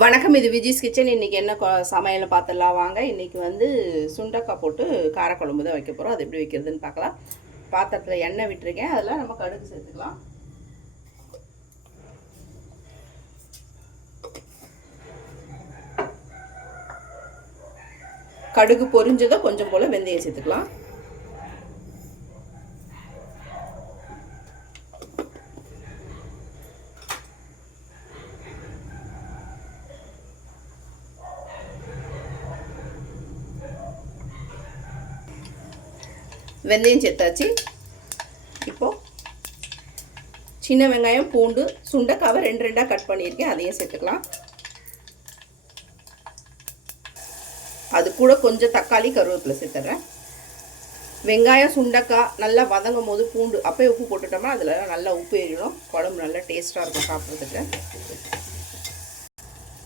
வணக்கம், இது விஜிஸ் கிச்சன். இன்றைக்கி என்ன சமையலை பார்த்துடலாம் வாங்க. இன்றைக்கி வந்து சுண்டக்காய் போட்டு காரக்குழம்பு தான் வைக்க போகிறோம். அது எப்படி வைக்கிறதுன்னு பார்க்கலாம். பாத்திரத்தில் எண்ணெய் விட்டுருக்கேன், அதில் நம்ம கடுகு சேர்த்துக்கலாம். கடுகு பொரிஞ்சதோ கொஞ்சம் போல் வெந்தயம் சேர்த்துக்கலாம். வெந்தயம் சேர்த்தாச்சு. இப்போது சின்ன வெங்காயம், பூண்டு, சுண்டைக்காவை ரெண்டாக கட் பண்ணியிருக்கேன், அதையும் சேர்த்துக்கலாம். அது கூட கொஞ்சம் தக்காளி, கருவேப்பிலை சேர்த்துட்றேன். வெங்காயம், சுண்டைக்காய் நல்லா வதங்கும் போது பூண்டு அப்போயே உப்பு போட்டுட்டோம்னா அதில் நல்லா உப்பு ஏறிடும். குழம்பு நல்லா டேஸ்ட்டாக இருக்கும் சாப்பிட்றதுக்கு.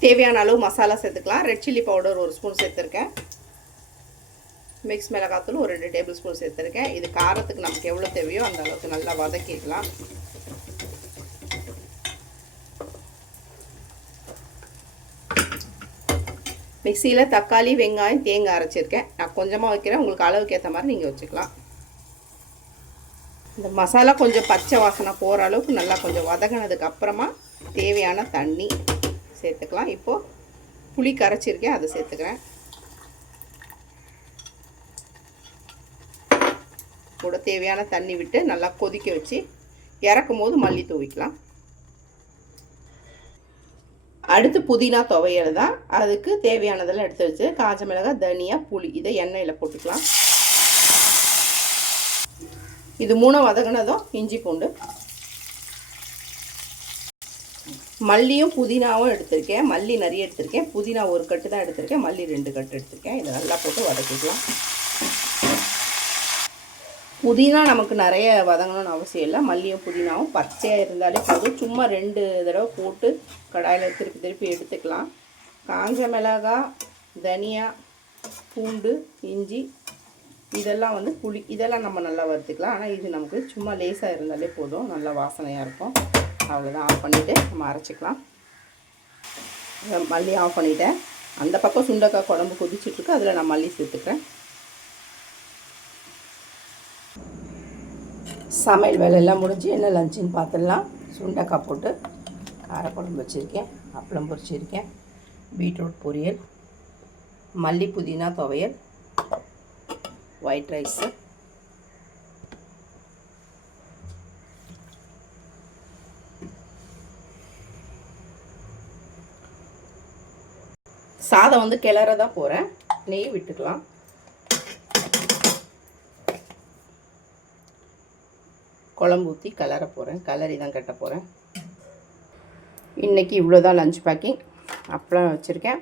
தேவையான அளவு மசாலா சேர்த்துக்கலாம். ரெட் சில்லி பவுடர் 1 ஸ்பூன் சேர்த்துருக்கேன். மிக்ஸ் மிளகாத்தூள் ஒரு 2 டேபிள் ஸ்பூன் சேர்த்துருக்கேன். இது காரத்துக்கு நமக்கு எவ்வளோ தேவையோ அந்த அளவுக்கு நல்லா வதக்கிக்கலாம். மிக்சியில் தக்காளி, வெங்காயம், தேங்காய் அரைச்சிருக்கேன். நான் கொஞ்சமாக வைக்கிறேன், உங்களுக்கு அளவுக்கு ஏற்ற மாதிரி நீங்கள் வச்சுக்கலாம். இந்த மசாலா கொஞ்சம் பச்சை வாசனை போகிற அளவுக்கு நல்லா கொஞ்சம் வதங்கினதுக்கு அப்புறமா தேவையான தண்ணி சேர்த்துக்கலாம். இப்போது புளி கரைச்சிருக்கேன், அதை சேர்த்துக்கிறேன். கூட தேவையான தண்ணி விட்டு நல்லா கொதிக்க வச்சு இறக்கும் போது மல்லி தூவிக்கலாம். அடுத்து புதினா துவையல் தான். அதுக்கு தேவையானதெல்லாம் எடுத்து வச்சு காஞ்ச மிளகாய், தனியா, புளி இதை எண்ணெயில் போட்டுக்கலாம். இது 3 வதங்கினதும் இஞ்சி பூண்டு, மல்லியும் புதினாவும் எடுத்திருக்கேன். மல்லி நிறைய எடுத்திருக்கேன், புதினா 1 கட்டு தான் எடுத்திருக்கேன், மல்லி 2 கட்டு எடுத்திருக்கேன். இதை நல்லா போட்டு வதக்கிக்கலாம். புதினா நமக்கு நிறைய வதங்கணும்னு அவசியம் இல்லை. மல்லியும் புதினாவும் பச்சையாக இருந்தாலே போதும். சும்மா 2 தடவை போட்டு கடாயில் திருப்பி எடுத்துக்கலாம். காஞ்ச மிளகாய், தனியா, பூண்டு, இஞ்சி இதெல்லாம் வந்து புளி இதெல்லாம் நம்ம நல்லா வறுத்துக்கலாம். ஆனால் இது நமக்கு சும்மா லேசாக இருந்தாலே போதும், நல்லா வாசனையாக இருக்கும். அவ்வளோதான். ஆஃப் பண்ணிவிட்டு நம்ம அரைச்சிக்கலாம். மல்லி ஆஃப் பண்ணிவிட்டேன். அந்த பக்கம் சுண்டைக்காய் குழம்பு கொதிச்சிட்ருக்கு, அதில் நான் மல்லி சேர்த்துக்கிறேன். சமையல் வேலையெல்லாம் முடிஞ்சு என்ன லஞ்சுன்னு பார்த்துடலாம். சுண்டைக்காய் போட்டு காரக்குழம்பு வச்சுருக்கேன், அப்பளம் பொரிச்சிருக்கேன், பீட்ரூட் பொரியல், மல்லி புதினா துவையல், ஒயிட் ரைஸு, சாதம் வந்து கிளற தான் போகிறேன். நெய் விட்டுக்கலாம். குழம்பு ஊற்றி கலர போகிறேன், கலரி தான் கட்ட போகிறேன். இன்றைக்கி இவ்வளோ தான் லஞ்ச் பேக்கிங். அப்பளம் வச்சுருக்கேன்,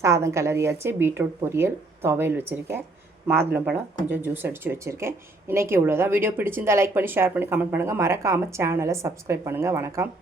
சாதம் கிளறியாச்சு, பீட்ரூட் பொரியல், துவையல் வச்சுருக்கேன், மாதுளம்பழம் கொஞ்சம் ஜூஸ் அடித்து வச்சுருக்கேன். இன்றைக்கி இவ்வளோ தான். வீடியோ பிடிச்சிருந்தால் லைக் பண்ணி, ஷேர் பண்ணி, கமெண்ட் பண்ணுங்கள். மறக்காமல் சேனலை சப்ஸ்கிரைப் பண்ணுங்கள். வணக்கம்.